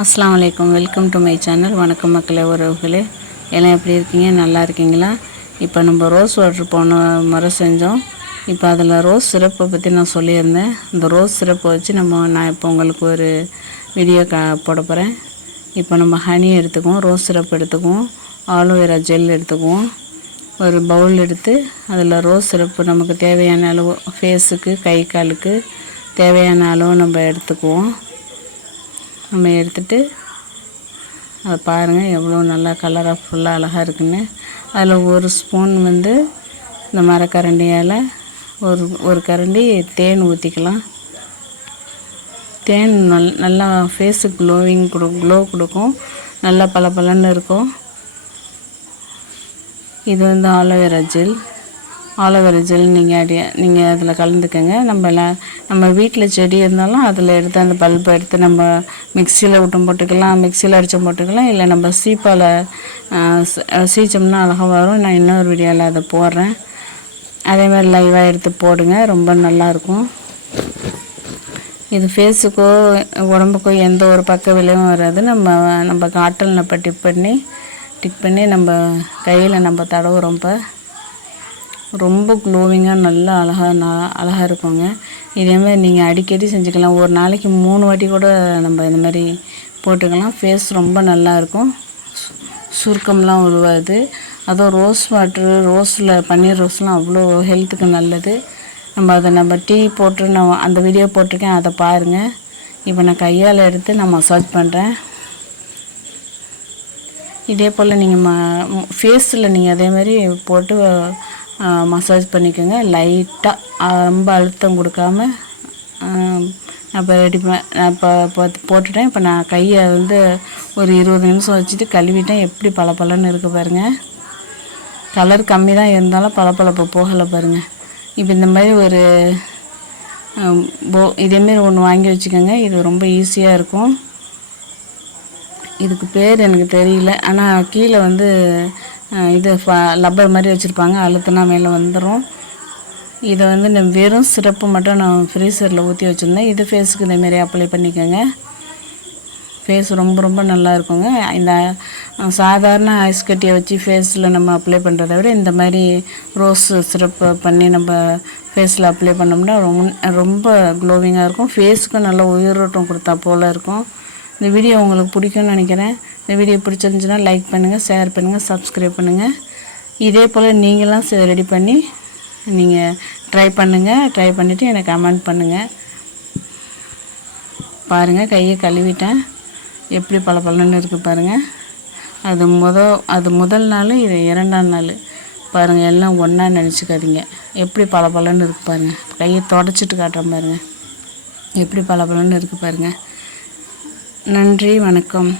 அஸ்லாம் வலைக்கம் welcome to my channel. வணக்கம் மக்களே உறவுகளே. எல்லாம் எப்படி இருக்கீங்க? நல்லா இருக்கீங்களா? இப்போ நம்ம ரோஸ் வாட்டர் போன முறை செஞ்சோம். இப்போ அதில் ரோஸ் சிரப்பை பற்றி நான் சொல்லியிருந்தேன். இந்த ரோஸ் சிரப்பை வச்சு நம்ம நான் இப்போ உங்களுக்கு ஒரு வீடியோ கா போட போகிறேன். இப்போ நம்ம ஹனி எடுத்துக்குவோம் ரோஸ் சிரப் எடுத்துக்குவோம் ஆலோவேரா ஜெல் எடுத்துக்குவோம். ஒரு பவுல் எடுத்து அதில் ரோஸ் சிரப்பு நமக்கு தேவையான அளவு ஃபேஸுக்கு கை காலுக்கு தேவையான அளவு நம்ம எடுத்துக்குவோம். நம்ம எடுத்துட்டு அதை பாருங்கள் எவ்வளோ நல்லா கலராக ஃபுல்லாக அழகாக இருக்குன்னு. அதில் ஒரு ஸ்பூன் வந்து இந்த மரக்கரண்டியால் ஒரு ஒரு கரண்டி தேன் ஊற்றிக்கலாம் தேன் நல் நல்லா ஃபேஸுக்கு க்ளோவிங் கொடு க்ளோ கொடுக்கும். நல்லா பளபளன்னு இருக்கும். இது வந்து ஆலோவேரா ஜெல் ஆலோவேரா ஜெல் நீங்கள் அடி நீங்கள் அதில் கலந்துக்கங்க. நம்ம எல்லாம் நம்ம வீட்டில் செடி இருந்தாலும் அதில் எடுத்து அந்த பல்பை எடுத்து நம்ம மிக்சியில் விட்டும் போட்டுக்கலாம் மிக்சியில் அடித்தும் போட்டுக்கலாம். இல்லை நம்ம சீப்பால் சீச்சோம்னா அழகாக வரும். நான் இன்னொரு வீடியோவில் அதை போடுறேன். அதே மாதிரி லைவாக எடுத்து போடுங்க. ரொம்ப நல்லாயிருக்கும் இது ஃபேஸுக்கோ உடம்புக்கோ எந்த ஒரு பக்க விளைவும் வராது. நம்ம நம்ம காட்டலில் இப்போ டிப் பண்ணி டிப் பண்ணி நம்ம கையில் நம்ம தடவுறோம் இப்போ. ரொம்ப க்ளோவிங்காக நல்லா அழகாக நா அழகாக இருக்குங்க. இதேமாதிரி நீங்கள் அடிக்கடி செஞ்சுக்கலாம். ஒரு நாளைக்கு மூணு வாட்டி கூட நம்ம இந்த மாதிரி போட்டுக்கலாம். ஃபேஸ் ரொம்ப நல்லா இருக்கும். சு- சுருக்கம்லாம் உருவாது அதுவும் ரோஸ் வாட்ரு ரோஸில் பன்னீர் ரோஸ்லாம் அவ்வளோ ஹெல்த்துக்கு நல்லது. நம்ம அதை நம்ம டீ போட்டு நான் அந்த வீடியோ போட்டிருக்கேன். அதை பாருங்கள் இப்போ நான் கையால் எடுத்து நான் மசாஜ் பண்ணுறேன் இதே போல் நீங்கள் ம ஃபேஸில் நீங்கள் அதே மாதிரி போட்டு மசாஜ் பண்ணிக்கோங்க. லைட்டாக ரொம்ப அழுத்தம் கொடுக்காம இப்போ ரெடி நான் இப்போ போட்டுட்டேன். இப்போ நான் கையை வந்து ஒரு இருபது நிமிஷம் வச்சுட்டு கழுவிட்டேன். எப்படி பளபளன்னு இருக்கு பாருங்கள் கலர் கம்மி தான் இருந்தாலும் பளபளப்பு போகலை பாருங்கள் இப்போ இந்த மாதிரி ஒரு போ இதேமாரி ஒன்று வாங்கி வச்சுக்கோங்க. இது ரொம்ப ஈஸியாக இருக்கும். இதுக்கு பேர் எனக்கு தெரியல. ஆனால் கீழே வந்து இது லப்பர் மாதிரி வச்சுருப்பாங்க. அழுத்தினா மேலே வந்துடும் இதை வந்து நான் வெறும் சிரப்பு மட்டும் நான் ஃப்ரீசரில் ஊற்றி வச்சுருந்தேன். இது ஃபேஸுக்கு இதேமாரி அப்ளை பண்ணிக்கோங்க. ஃபேஸ் ரொம்ப ரொம்ப நல்லா இருக்குங்க. இந்த சாதாரண ஐஸ் கட்டியை வச்சு ஃபேஸில் நம்ம அப்ளை பண்ணுறத விட இந்த மாதிரி ரோஸ் சிரப்பு பண்ணி நம்ம ஃபேஸில் அப்ளை பண்ணோம்னா ரொம்ப ரொம்ப க்ளோவிங்காக இருக்கும். ஃபேஸுக்கும் நல்ல உயிரோட்டம் கொடுத்தா போல் இருக்கும். இந்த வீடியோ உங்களுக்கு பிடிக்கும்னு நினைக்கிறேன். இந்த வீடியோ பிடிச்சிருந்துச்சுன்னா லைக் பண்ணுங்கள் ஷேர் பண்ணுங்கள் சப்ஸ்கிரைப் பண்ணுங்கள் இதே போல் நீங்களாம் ரெடி பண்ணி நீங்கள் ட்ரை பண்ணுங்கள் ட்ரை பண்ணிவிட்டு எனக்கு கமெண்ட் பண்ணுங்கள் பாருங்கள் கையை கழுவிட்டேன். எப்படி பளபளன்னு இருக்குது பாருங்கள் அது முத அது முதல் நாள் இது இரண்டாம் நாள். பாருங்கள் எல்லாம் ஒன்றா நினச்சிக்காதீங்க. எப்படி பளபளன்னு இருக்குது பாருங்கள் கையை தொடச்சிட்டு காட்டுறேன் பாருங்கள் எப்படி பளபளன்னு இருக்குது பாருங்கள் நன்றி வணக்கம்.